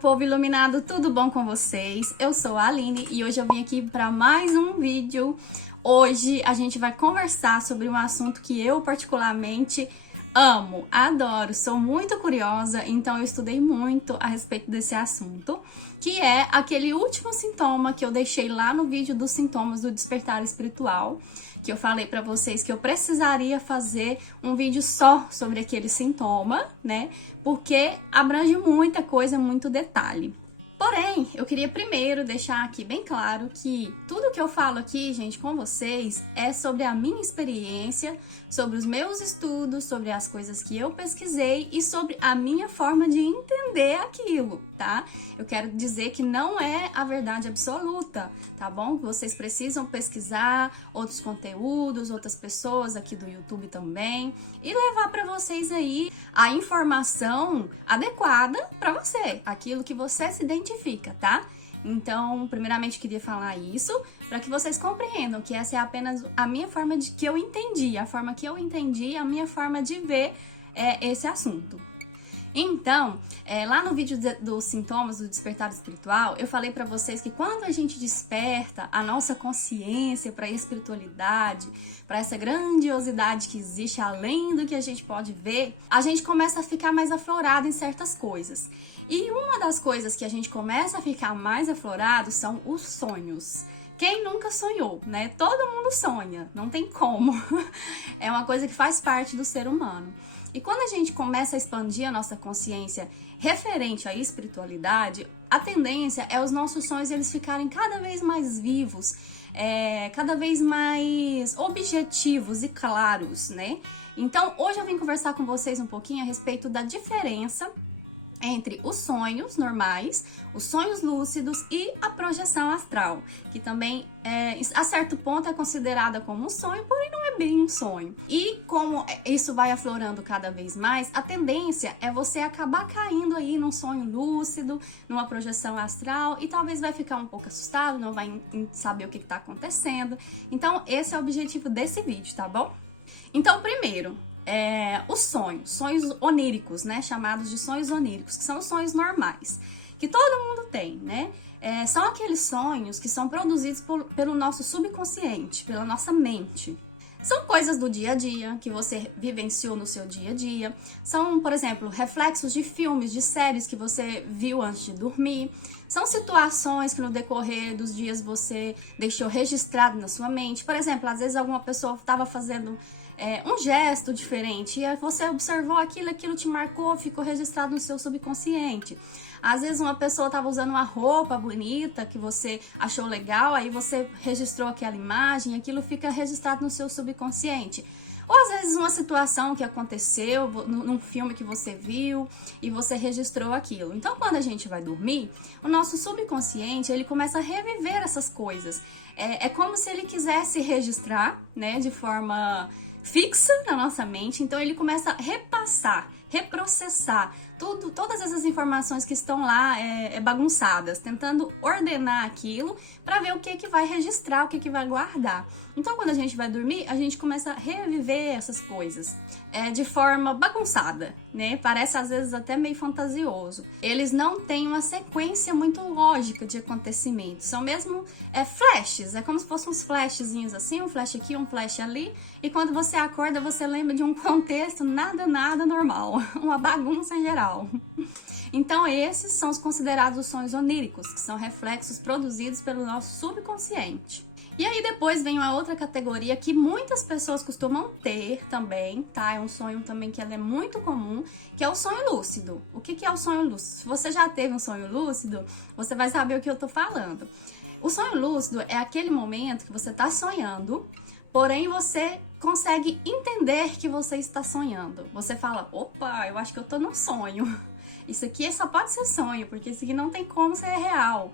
povo iluminado, tudo bom com vocês? Eu sou a Aline e hoje eu vim aqui para mais um vídeo. Hoje a gente vai conversar sobre um assunto que eu particularmente amo, adoro, sou muito curiosa, então eu estudei muito a respeito desse assunto, que é aquele último sintoma que eu deixei lá no vídeo dos sintomas do despertar espiritual, que eu falei pra vocês que eu precisaria fazer um vídeo só sobre aquele sintoma, né? Porque abrange muita coisa, muito detalhe. Porém, eu queria primeiro deixar aqui bem claro que tudo que eu falo aqui, gente, com vocês, é sobre a minha experiência, sobre os meus estudos, sobre as coisas que eu pesquisei e sobre a minha forma de entender aquilo, tá? Eu quero dizer que não é a verdade absoluta, tá bom? Vocês precisam pesquisar outros conteúdos, outras pessoas aqui do YouTube também e levar para vocês aí a informação adequada para você, aquilo que você se identifica, tá? Então, primeiramente, eu queria falar isso para que vocês compreendam que essa é apenas a minha forma de que eu entendi, a forma que eu entendi, a minha forma de ver esse assunto. Então, lá no vídeo dos sintomas do despertar espiritual, eu falei pra vocês que quando a gente desperta a nossa consciência para a espiritualidade, para essa grandiosidade que existe além do que a gente pode ver, a gente começa a ficar mais aflorado em certas coisas. E uma das coisas que a gente começa a ficar mais aflorado são os sonhos. Quem nunca sonhou, né? Todo mundo sonha, não tem como. É uma coisa que faz parte do ser humano. E quando a gente começa a expandir a nossa consciência referente à espiritualidade, a tendência é os nossos sonhos eles ficarem cada vez mais vivos, cada vez mais objetivos e claros, né? Então, hoje eu vim conversar com vocês um pouquinho a respeito da diferença entre os sonhos normais, os sonhos lúcidos e a projeção astral, que também, a certo ponto, é considerada como um sonho, porém não é bem um sonho. E como isso vai aflorando cada vez mais, a tendência é você acabar caindo aí num sonho lúcido, numa projeção astral, e talvez vai ficar um pouco assustado, não vai saber o que está acontecendo. Então, esse é o objetivo desse vídeo, tá bom? Então, primeiro, os sonhos oníricos, né, chamados de sonhos oníricos, que são os sonhos normais, que todo mundo tem, né, são aqueles sonhos que são produzidos pelo nosso subconsciente, pela nossa mente. São coisas do dia a dia, que você vivenciou no seu dia a dia. São, por exemplo, reflexos de filmes, de séries que você viu antes de dormir. São situações que no decorrer dos dias você deixou registrado na sua mente. Por exemplo, às vezes alguma pessoa estava fazendo um gesto diferente e você observou aquilo te marcou, ficou registrado no seu subconsciente. Às vezes uma pessoa estava usando uma roupa bonita que você achou legal, aí você registrou aquela imagem, aquilo fica registrado no seu subconsciente. Ou às vezes uma situação que aconteceu num filme que você viu e você registrou aquilo. Então, quando a gente vai dormir, o nosso subconsciente, ele começa a reviver essas coisas. É como se ele quisesse registrar, né, de forma fixa na nossa mente, então ele começa a repassar, reprocessar todas essas informações que estão lá bagunçadas, tentando ordenar aquilo para ver o que vai registrar, o que vai guardar. Então, quando a gente vai dormir, a gente começa a reviver essas coisas de forma bagunçada, né? Parece às vezes até meio fantasioso. Eles não têm uma sequência muito lógica de acontecimentos, são mesmo flashes, é como se fossem uns flashzinhos assim, um flash aqui, um flash ali, e quando você acorda, você lembra de um contexto nada normal, uma bagunça em geral. Então, esses são os considerados os sonhos oníricos, que são reflexos produzidos pelo nosso subconsciente. E aí depois vem uma outra categoria que muitas pessoas costumam ter também, tá? É um sonho também que é muito comum, que é o sonho lúcido. O que é o sonho lúcido? Se você já teve um sonho lúcido, você vai saber o que eu tô falando. O sonho lúcido é aquele momento que você tá sonhando, porém você consegue entender que você está sonhando. Você fala, opa, eu acho que eu tô num sonho. Isso aqui só pode ser sonho, porque isso aqui não tem como ser real.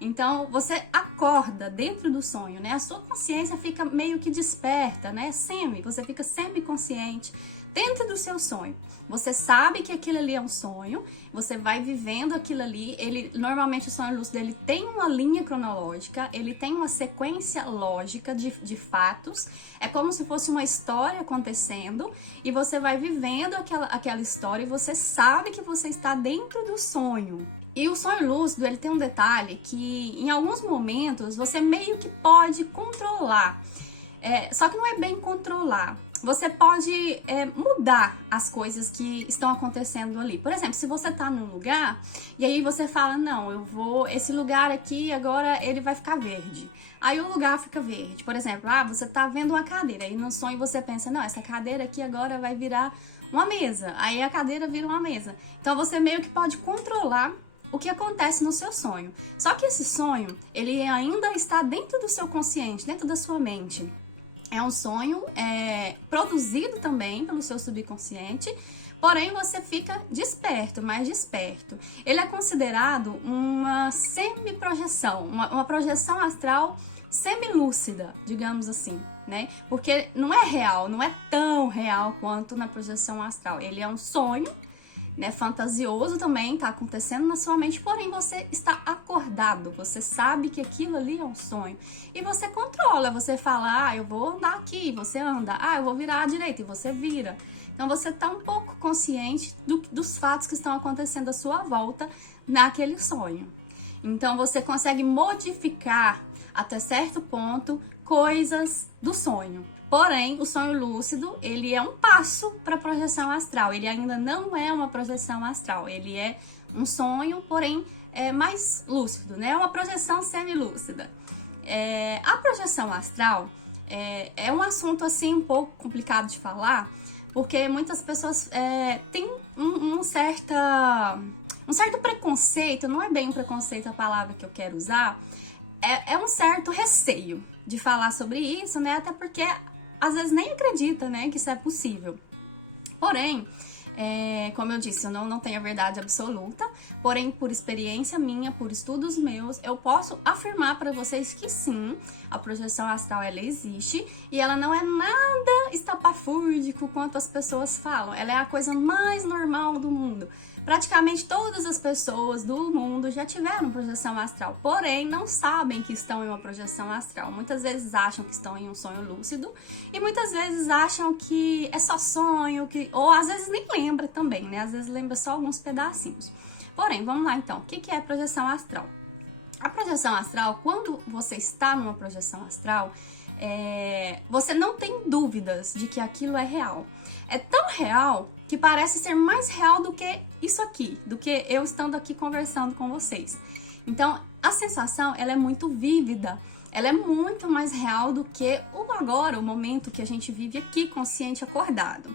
Então, você acorda dentro do sonho, né? A sua consciência fica meio que desperta, né? Você fica semi-consciente dentro do seu sonho. Você sabe que aquilo ali é um sonho, você vai vivendo aquilo ali. Normalmente o sonho lúcido ele tem uma linha cronológica, ele tem uma sequência lógica de fatos. É como se fosse uma história acontecendo e você vai vivendo aquela história e você sabe que você está dentro do sonho. E o sonho lúcido, ele tem um detalhe que em alguns momentos você meio que pode controlar. Só que não é bem controlar. Você pode mudar as coisas que estão acontecendo ali. Por exemplo, se você tá num lugar e aí você fala, não, esse lugar aqui agora ele vai ficar verde. Aí o lugar fica verde. Por exemplo, você tá vendo uma cadeira e no sonho você pensa, não, essa cadeira aqui agora vai virar uma mesa. Aí a cadeira vira uma mesa. Então você meio que pode controlar o que acontece no seu sonho. Só que esse sonho, ele ainda está dentro do seu consciente, dentro da sua mente. É um sonho produzido também pelo seu subconsciente, porém você fica desperto, mais desperto. Ele é considerado uma semi-projeção, uma projeção astral semi-lúcida, digamos assim, né? Porque não é real, não é tão real quanto na projeção astral. Ele é um sonho, né, fantasioso também, tá acontecendo na sua mente, porém você está acordado, você sabe que aquilo ali é um sonho. E você controla, você fala, eu vou andar aqui, você anda, eu vou virar à direita, e você vira. Então você tá um pouco consciente dos fatos que estão acontecendo à sua volta naquele sonho. Então você consegue modificar até certo ponto coisas do sonho. Porém, o sonho lúcido, ele é um passo para a projeção astral. Ele ainda não é uma projeção astral. Ele é um sonho, porém, mais lúcido, né? É uma projeção semi-lúcida. A projeção astral é um assunto, assim, um pouco complicado de falar, porque muitas pessoas têm um certo preconceito, não é bem um preconceito a palavra que eu quero usar, é um certo receio de falar sobre isso, né? Até porque às vezes nem acredita, né, que isso é possível. Porém, como eu disse, eu não tenho a verdade absoluta, porém, por experiência minha, por estudos meus, eu posso afirmar para vocês que sim, a projeção astral, ela existe, e ela não é nada estapafúrdico quanto as pessoas falam. Ela é a coisa mais normal do mundo. Praticamente todas as pessoas do mundo já tiveram projeção astral, porém não sabem que estão em uma projeção astral. Muitas vezes acham que estão em um sonho lúcido e muitas vezes acham que é só sonho, ou às vezes nem lembra também, né? Às vezes lembra só alguns pedacinhos. Porém, vamos lá então. O que é projeção astral? A projeção astral, quando você está numa projeção astral, você não tem dúvidas de que aquilo é real. É tão real que parece ser mais real do que isso aqui, do que eu estando aqui conversando com vocês. Então, a sensação, ela é muito vívida, ela é muito mais real do que o agora, o momento que a gente vive aqui, consciente, acordado.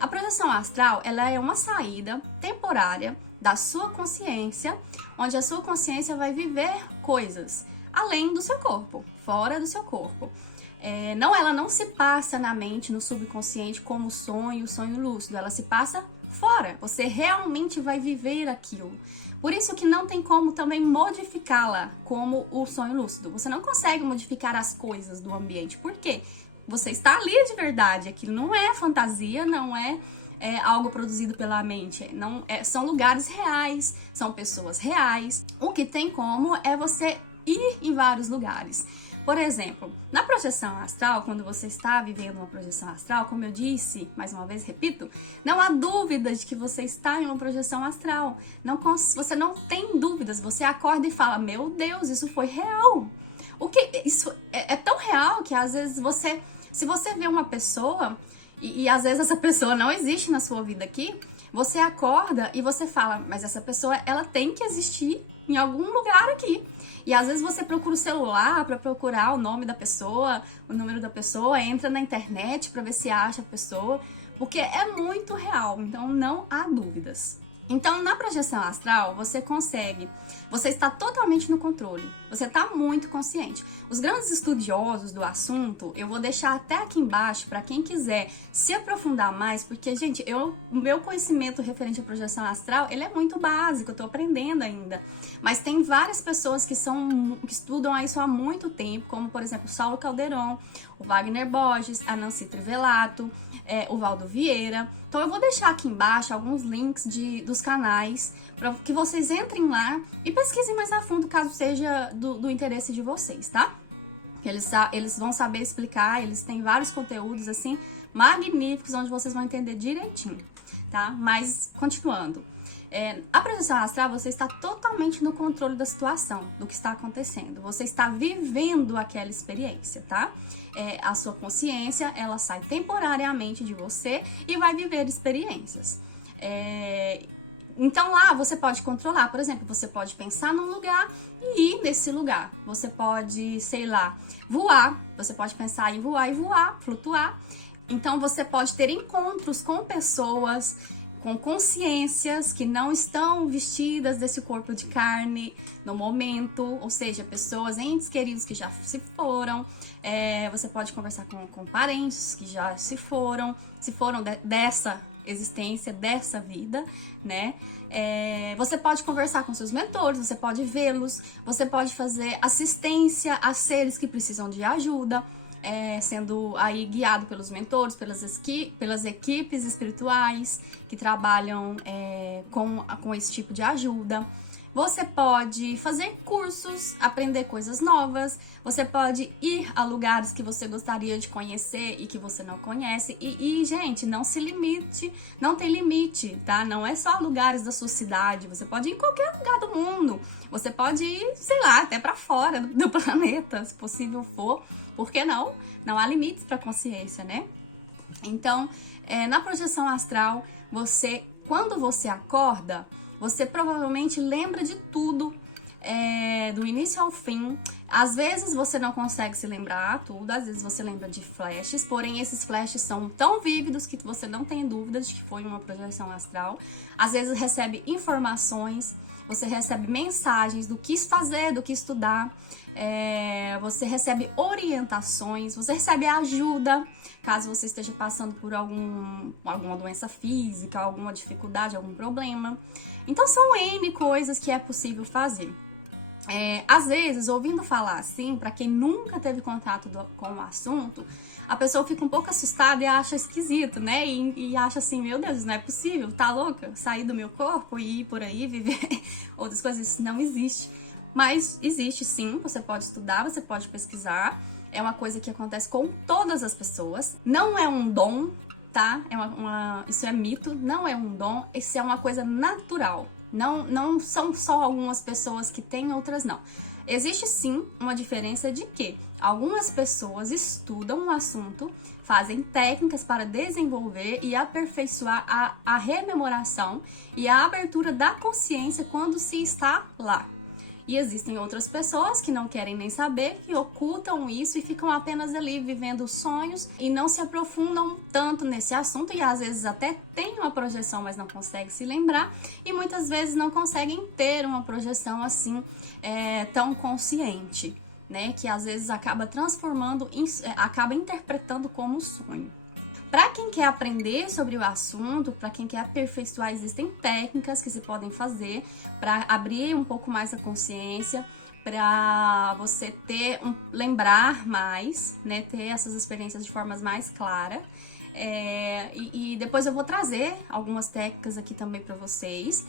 A projeção astral, ela é uma saída temporária da sua consciência, onde a sua consciência vai viver coisas além do seu corpo, fora do seu corpo. Ela não se passa na mente, no subconsciente, como sonho lúcido. Ela se passa fora. Você realmente vai viver aquilo. Por isso que não tem como também modificá-la como o sonho lúcido. Você não consegue modificar as coisas do ambiente. Por quê? Você está ali de verdade. Aquilo não é fantasia, não é algo produzido pela mente. São lugares reais, são pessoas reais. O que tem como é você ir em vários lugares. Por exemplo, na projeção astral, quando você está vivendo uma projeção astral, como eu disse, mais uma vez repito, não há dúvida de que você está em uma projeção astral. Você não tem dúvidas, você acorda e fala, meu Deus, isso foi real. Isso é tão real que às vezes se você vê uma pessoa, e às vezes essa pessoa não existe na sua vida aqui, você acorda e você fala, mas essa pessoa, ela tem que existir em algum lugar aqui. E às vezes você procura o celular para procurar o nome da pessoa, o número da pessoa, entra na internet para ver se acha a pessoa, porque é muito real, então não há dúvidas. Então, na projeção astral, você está totalmente no controle, você está muito consciente. Os grandes estudiosos do assunto, eu vou deixar até aqui embaixo para quem quiser se aprofundar mais, porque, gente, o meu conhecimento referente à projeção astral, ele é muito básico, eu estou aprendendo ainda. Mas tem várias pessoas que estudam isso há muito tempo, como, por exemplo, Saulo Calderon, o Wagner Borges, a Nancy Trivelato, o Valdo Vieira. Então eu vou deixar aqui embaixo alguns links dos canais para que vocês entrem lá e pesquisem mais a fundo, caso seja do interesse de vocês, tá? Eles vão saber explicar, eles têm vários conteúdos assim magníficos onde vocês vão entender direitinho, tá? Mas continuando. A projeção astral, você está totalmente no controle da situação, do que está acontecendo. Você está vivendo aquela experiência, tá? A sua consciência, ela sai temporariamente de você e vai viver experiências. Então lá você pode controlar, por exemplo, você pode pensar num lugar e ir nesse lugar. Você pode, sei lá, voar. Você pode pensar em voar e voar, flutuar. Então você pode ter encontros com pessoas, com consciências que não estão vestidas desse corpo de carne no momento, ou seja, pessoas, entes queridos que já se foram. Você pode conversar com parentes que já se foram dessa existência, dessa vida, né? Você pode conversar com seus mentores, você pode vê-los, você pode fazer assistência a seres que precisam de ajuda, sendo aí guiado pelos mentores, pelas equipes espirituais que trabalham com esse tipo de ajuda. Você pode fazer cursos, aprender coisas novas, você pode ir a lugares que você gostaria de conhecer e que você não conhece. E gente, não se limite, não tem limite, tá? Não é só lugares da sua cidade, você pode ir em qualquer lugar do mundo. Você pode ir, sei lá, até pra fora do planeta, se possível for. Por que não? Não há limites para a consciência, né? Então, na projeção astral, quando você acorda, você provavelmente lembra de tudo, do início ao fim. Às vezes você não consegue se lembrar tudo, às vezes você lembra de flashes, porém esses flashes são tão vívidos que você não tem dúvida de que foi uma projeção astral. Às vezes recebe informações, você recebe mensagens do que fazer, do que estudar, você recebe orientações, você recebe ajuda, caso você esteja passando por alguma doença física, alguma dificuldade, algum problema. Então são N coisas que é possível fazer. Às vezes, ouvindo falar assim, para quem nunca teve contato com o assunto, a pessoa fica um pouco assustada e acha esquisito, né? E acha assim, meu Deus, não é possível, tá louca? Sair do meu corpo e ir por aí viver outras coisas, isso não existe. Mas existe sim, você pode estudar, você pode pesquisar. É uma coisa que acontece com todas as pessoas. Não é um dom, tá? Isso é mito, não é um dom, isso é uma coisa natural. Não são só algumas pessoas que têm, outras não. Existe sim uma diferença de que algumas pessoas estudam um assunto, fazem técnicas para desenvolver e aperfeiçoar a rememoração e a abertura da consciência quando se está lá. E existem outras pessoas que não querem nem saber, que ocultam isso e ficam apenas ali vivendo sonhos e não se aprofundam tanto nesse assunto e às vezes até têm uma projeção, mas não conseguem se lembrar e muitas vezes não conseguem ter uma projeção assim tão consciente, né? Que às vezes acaba transformando, acaba interpretando como sonho. Para quem quer aprender sobre o assunto, para quem quer aperfeiçoar, existem técnicas que se podem fazer para abrir um pouco mais a consciência, para você lembrar mais, né, ter essas experiências de formas mais claras. E depois eu vou trazer algumas técnicas aqui também para vocês.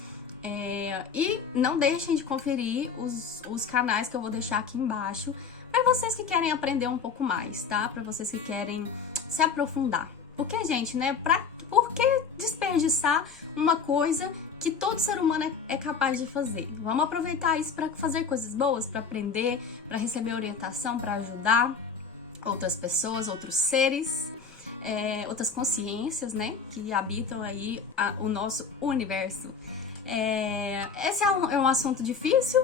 E não deixem de conferir os canais que eu vou deixar aqui embaixo para vocês que querem aprender um pouco mais, tá? Para vocês que querem se aprofundar. Porque, gente, né? Por que desperdiçar uma coisa que todo ser humano é capaz de fazer? Vamos aproveitar isso para fazer coisas boas, para aprender, para receber orientação, para ajudar outras pessoas, outros seres, outras consciências, né? Que habitam aí o nosso universo. Esse é um assunto difícil,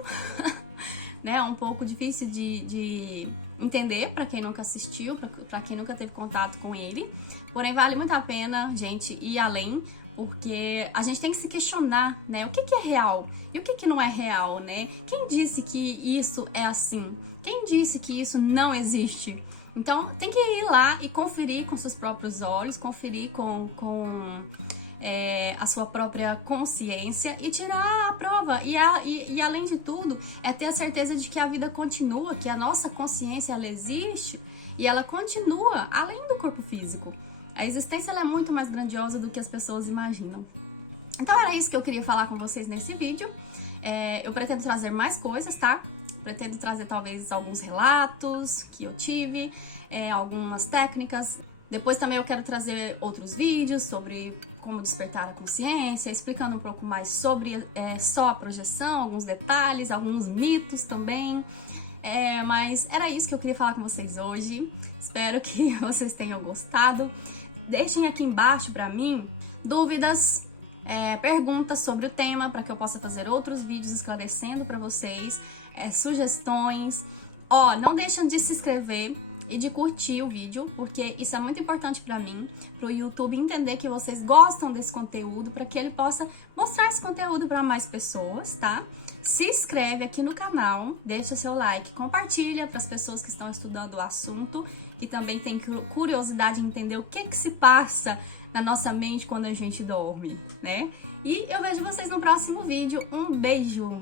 né? Um pouco difícil de entender para quem nunca assistiu, para quem nunca teve contato com ele. Porém, vale muito a pena, gente, ir além, porque a gente tem que se questionar, né? O que é real e o que não é real, né? Quem disse que isso é assim? Quem disse que isso não existe? Então, tem que ir lá e conferir com seus próprios olhos, conferir com a sua própria consciência e tirar a prova. E além de tudo, ter a certeza de que a vida continua, que a nossa consciência, ela existe e ela continua além do corpo físico. A existência ela é muito mais grandiosa do que as pessoas imaginam. Então era isso que eu queria falar com vocês nesse vídeo. Eu pretendo trazer mais coisas, tá? Pretendo trazer talvez alguns relatos que eu tive, algumas técnicas. Depois também eu quero trazer outros vídeos sobre como despertar a consciência, explicando um pouco mais sobre só a projeção, alguns detalhes, alguns mitos também. Mas era isso que eu queria falar com vocês hoje. Espero que vocês tenham gostado. Deixem aqui embaixo pra mim dúvidas, perguntas sobre o tema, para que eu possa fazer outros vídeos esclarecendo pra vocês, sugestões. Não deixem de se inscrever e de curtir o vídeo, porque isso é muito importante pra mim, pro YouTube entender que vocês gostam desse conteúdo, para que ele possa mostrar esse conteúdo para mais pessoas, tá? Se inscreve aqui no canal, deixa seu like, compartilha para as pessoas que estão estudando o assunto, que também tem curiosidade em entender o que se passa na nossa mente quando a gente dorme, né? E eu vejo vocês no próximo vídeo. Um beijo!